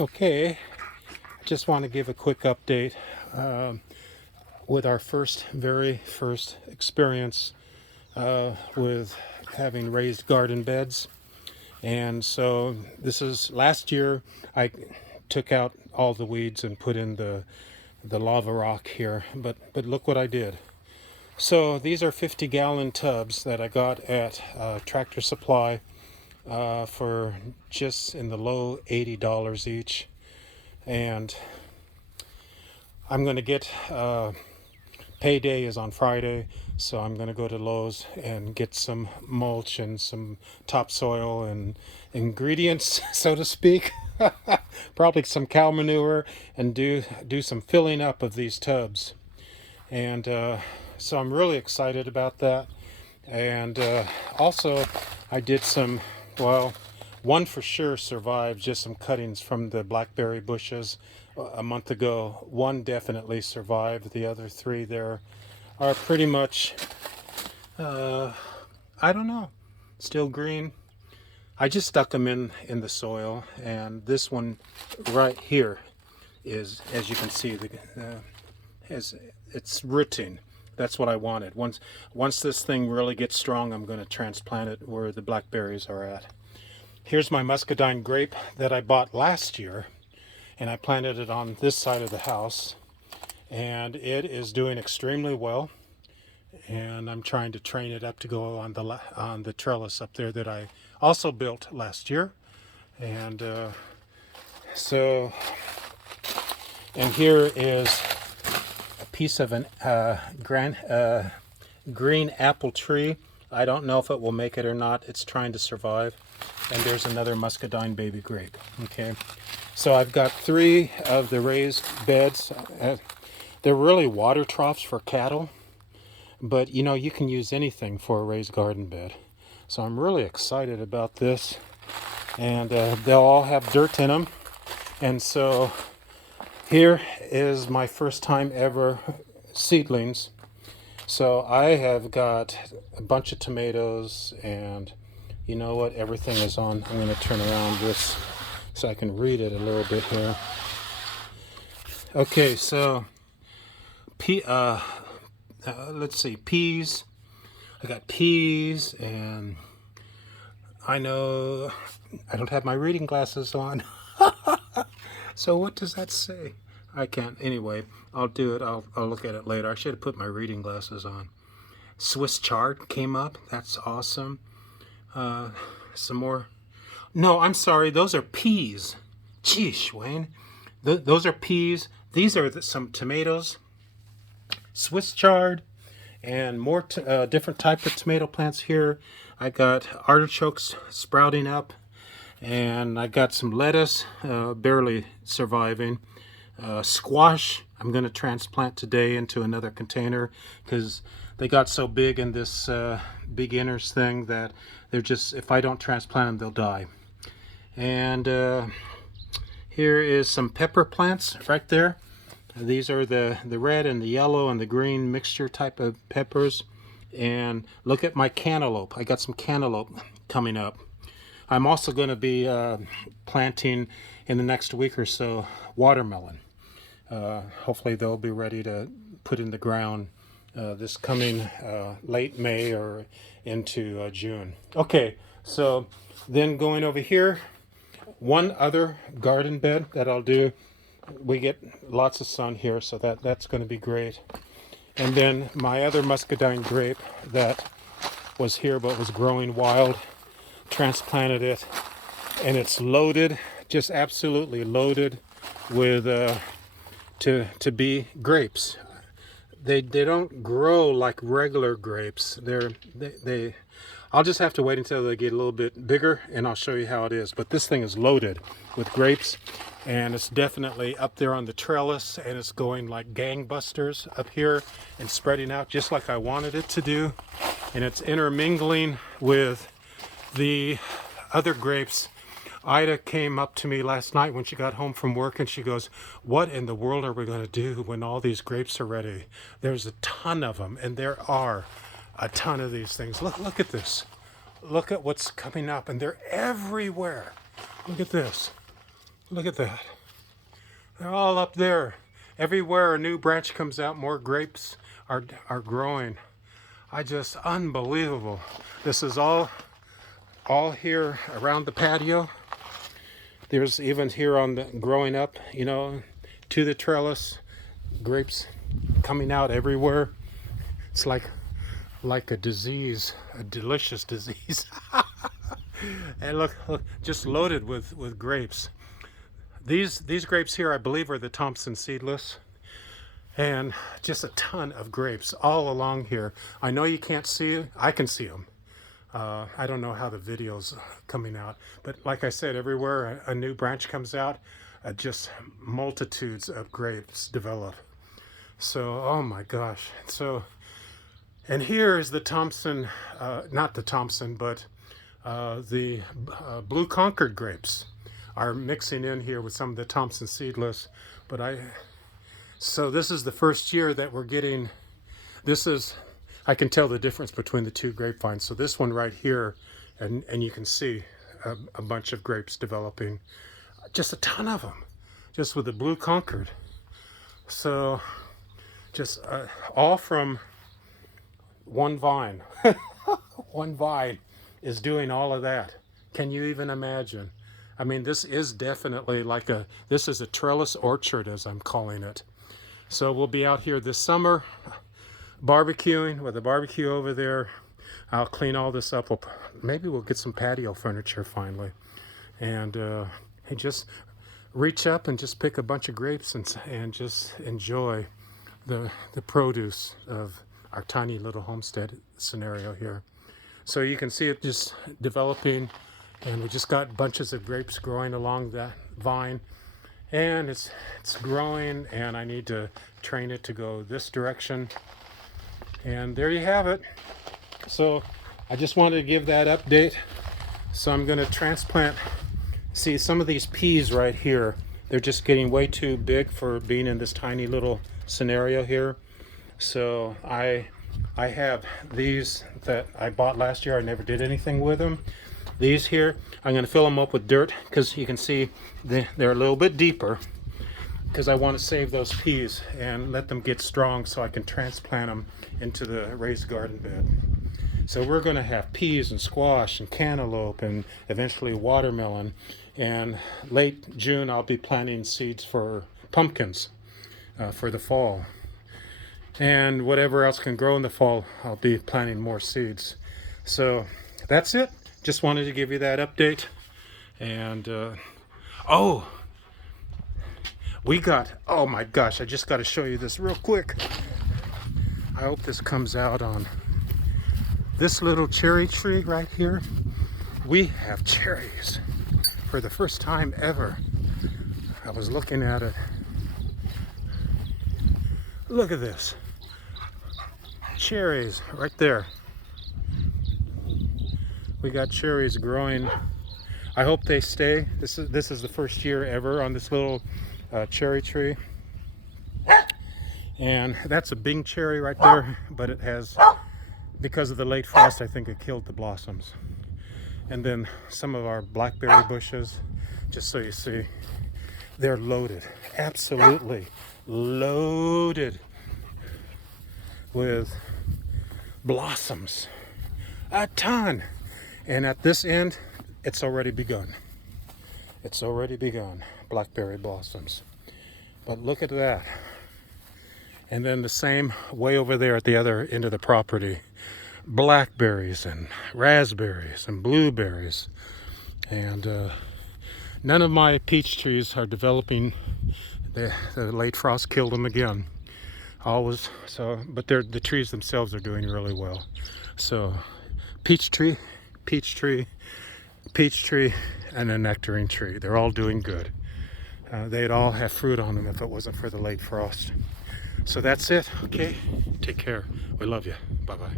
Okay, just want to give a quick update with our very first experience with having raised garden beds. And so this is last year I took out all the weeds and put in the lava rock here, but look what I did. So these are 50-gallon tubs that I got at Tractor Supply for just in the low $80 each. And I'm going to get payday is on Friday, so I'm going to go to Lowe's and get some mulch and some topsoil and ingredients, so to speak. Probably some cow manure, and do some filling up of these tubs. And so I'm really excited about that. And also I did some, well, one for sure survived, just some cuttings from the blackberry bushes a month ago. One definitely survived. The other three there are pretty much, I don't know, still green. I just stuck them in the soil, and this one right here is, as you can see, it's rooting. That's what I wanted. Once this thing really gets strong, I'm going to transplant it where the blackberries are at. Here's my muscadine grape that I bought last year, and I planted it on this side of the house, and it is doing extremely well. And I'm trying to train it up to go on the trellis up there that I also built last year. And and here is a piece of a green apple tree. I don't know if it will make it or not. It's trying to survive. And there's another muscadine baby grape. Okay, so I've got 3 of the raised beds. They're really water troughs for cattle, but you know, you can use anything for a raised garden bed. So I'm really excited about this, and they'll all have dirt in them. And so here is my first time ever seedlings. So I have got a bunch of tomatoes, and you know what? Everything is on. I'm going to turn around this so I can read it a little bit here. Okay, so let's see, peas. I got peas, and I know I don't have my reading glasses on. So what does that say? I can't. Anyway, I'll do it. I'll look at it later. I should have put my reading glasses on. Swiss chard came up. That's awesome. Some more. No, I'm sorry. Those are peas. Geesh, Wayne. Those are peas. These are some tomatoes. Swiss chard and more different type of tomato plants here. I got artichokes sprouting up, and I got some lettuce barely surviving. Squash I'm going to transplant today into another container because they got so big in this beginners thing that they're just, if I don't transplant them, they'll die. And here is some pepper plants right there. These are the red and the yellow and the green mixture type of peppers. And look at my cantaloupe. I got some cantaloupe coming up. I'm also going to be planting in the next week or so watermelon. Hopefully they'll be ready to put in the ground this coming late May or into June. Okay, so then going over here, one other garden bed that I'll do. We get lots of sun here, so that's going to be great. And then my other muscadine grape that was here but was growing wild, transplanted it, and it's loaded, just absolutely loaded with to be grapes. They don't grow like regular grapes. They I'll just have to wait until they get a little bit bigger, and I'll show you how it is. But this thing is loaded with grapes, and it's definitely up there on the trellis, and it's going like gangbusters up here and spreading out just like I wanted it to do. And it's intermingling with the other grapes. Ida came up to me last night when she got home from work, and she goes, "What in the world are we going to do when all these grapes are ready?" There's a ton of them, and there are a ton of these things. Look at this. Look at what's coming up, and they're everywhere. Look at this. Look at that. They're all up there. Everywhere a new branch comes out, more grapes are growing. Unbelievable. This is all here around the patio. There's even here on the growing up, you know, to the trellis, grapes coming out everywhere. It's like a disease, a delicious disease. And look, just loaded with grapes. These grapes here, I believe, are the Thompson seedless, and just a ton of grapes all along here. I know you can't see it. I can see them. I don't know how the video's coming out, but like I said, everywhere a new branch comes out, just multitudes of grapes develop. So, oh my gosh. So, and here is the Thompson, not the Thompson, but the blue concord grapes are mixing in here with some of the Thompson seedless. So this is the first year that we're getting, I can tell the difference between the two grapevines. So this one right here, and you can see a bunch of grapes developing, just a ton of them, just with the blue concord. So just all from one vine. One vine is doing all of that. Can you even imagine? I mean, this is definitely this is a trellis orchard, as I'm calling it. So we'll be out here this summer barbecuing with a barbecue over there. I'll clean all this up. Maybe we'll get some patio furniture finally. And just reach up and just pick a bunch of grapes and just enjoy the produce of our tiny little homestead scenario here. So you can see it just developing, and we just got bunches of grapes growing along that vine, and it's growing, and I need to train it to go this direction. And there you have it. So I just wanted to give that update. So I'm going to transplant. See, some of these peas right here, they're just getting way too big for being in this tiny little scenario here. So I have these that I bought last year. I never did anything with them. These here, I'm going to fill them up with dirt because you can see they're a little bit deeper, because I want to save those peas and let them get strong so I can transplant them into the raised garden bed. So we're going to have peas and squash and cantaloupe and eventually watermelon. And late June, I'll be planting seeds for pumpkins for the fall. And whatever else can grow in the fall, I'll be planting more seeds. So that's it. Just wanted to give you that update. And oh my gosh, I just got to show you this real quick. I hope this comes out on this little cherry tree right here. We have cherries for the first time ever. I was looking at it. Look at this. Cherries right there. We got cherries growing. I hope they stay. This is the first year ever on this little cherry tree. And that's a Bing cherry right there, but it has, because of the late frost, I think it killed the blossoms. And then some of our blackberry bushes, just so you see, they're loaded, absolutely loaded with blossoms, a ton. And at this end, it's already begun. It's already begun, blackberry blossoms. But look at that. And then the same way over there at the other end of the property, blackberries and raspberries and blueberries. And none of my peach trees are developing. The late frost killed them again. But the trees themselves are doing really well. So peach tree, peach tree, peach tree, and a nectarine tree. They're all doing good. They'd all have fruit on them if it wasn't for the late frost. So that's it. Okay, take care. We love you. Bye-bye.